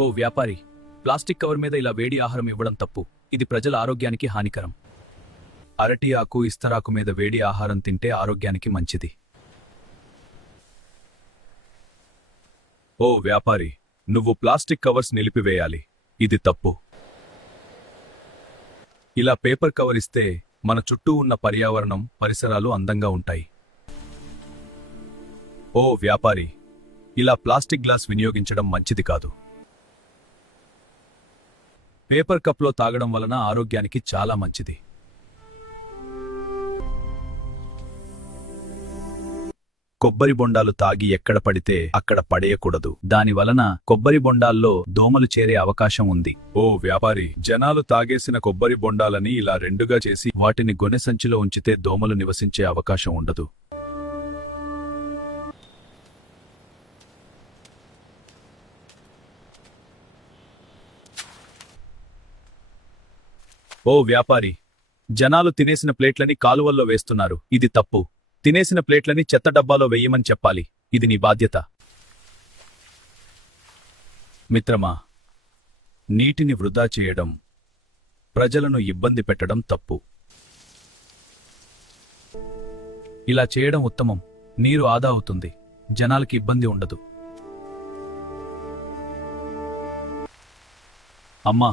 ఓ వ్యాపారి, plastic cover మీద ఇలా వేడి ఆహారం ఇవ్వడం తప్పు. ఇది ప్రజల ఆరోగ్యానికి హానికరం. అరటి ఆకు, ఇస్తరాకు మీద వేడి ఆహారం తింటే ఆరోగ్యానికి మంచిది. ఓ వ్యాపారి, నువ్వు ప్లాస్టిక్ కవర్స్ నిలిపివేయాలి. ఇది తప్పు. ఇలా పేపర్ కవర్ ఇస్తే మన చుట్టూ ఉన్న పర్యావరణం, పరిసరాలు అందంగా ఉంటాయి. ఓ వ్యాపారి, ఇలా ప్లాస్టిక్ గ్లాస్ వినియోగించడం మంచిది కాదు. పేపర్ కప్లో తాగడం వలన ఆరోగ్యానికి చాలా మంచిది. కొబ్బరి బొండాలు తాగి ఎక్కడ పడితే అక్కడ పడేయకూడదు. దాని వలన కొబ్బరి బొండాల్లో దోమలు చేరే అవకాశం ఉంది. ఓ వ్యాపారి, జనాలు తాగేసిన కొబ్బరి బొండాలని ఇలా రెండుగా చేసి వాటిని గొనె సంచిలో ఉంచితే దోమలు నివసించే అవకాశం ఉండదు. ఓ వ్యాపారి, జనాలు తినేసిన ప్లేట్లని కాలువల్లో వేస్తున్నారు. ఇది తప్పు. తినేసిన ప్లేట్లని చెత్త డబ్బాలో వెయ్యమని చెప్పాలి. ఇది నీ బాధ్యత. మిత్రమా, నీటిని వృధా చేయడం, ప్రజలను ఇబ్బంది పెట్టడం తప్పు. ఇలా చేయడం ఉత్తమం. నీరు ఆదా అవుతుంది, జనాలకి ఇబ్బంది ఉండదు. అమ్మా,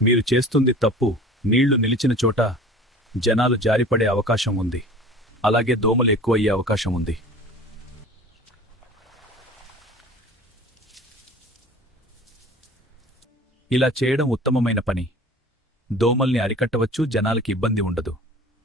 మీరు చేస్తుంది తప్పు. నీళ్లు నిలిచిన చోట జనాలు జారిపడే అవకాశం ఉంది. అలాగే దోమలు ఎక్కువయ్యే అవకాశం ఉంది. ఇలా చేయడం ఉత్తమమైన పని. దోమల్ని అరికట్టవచ్చు, జనాలకి ఇబ్బంది ఉండదు.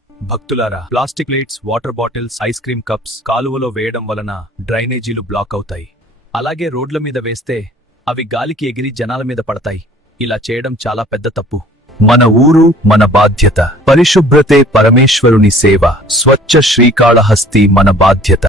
భక్తులారా, plastic plates, water bottles, ice cream cups కాలువలో వేయడం వలన డ్రైనేజీలు బ్లాక్ అవుతాయి. అలాగే రోడ్ల మీద వేస్తే అవి గాలికి ఎగిరి జనాల మీద పడతాయి. ఇలా చేయడం చాలా పెద్ద తప్పు. మన ఊరు మన బాధ్యత. పరిశుభ్రతే పరమేశ్వరుని సేవ. స్వచ్ఛ శ్రీకాళహస్తి మన బాధ్యత.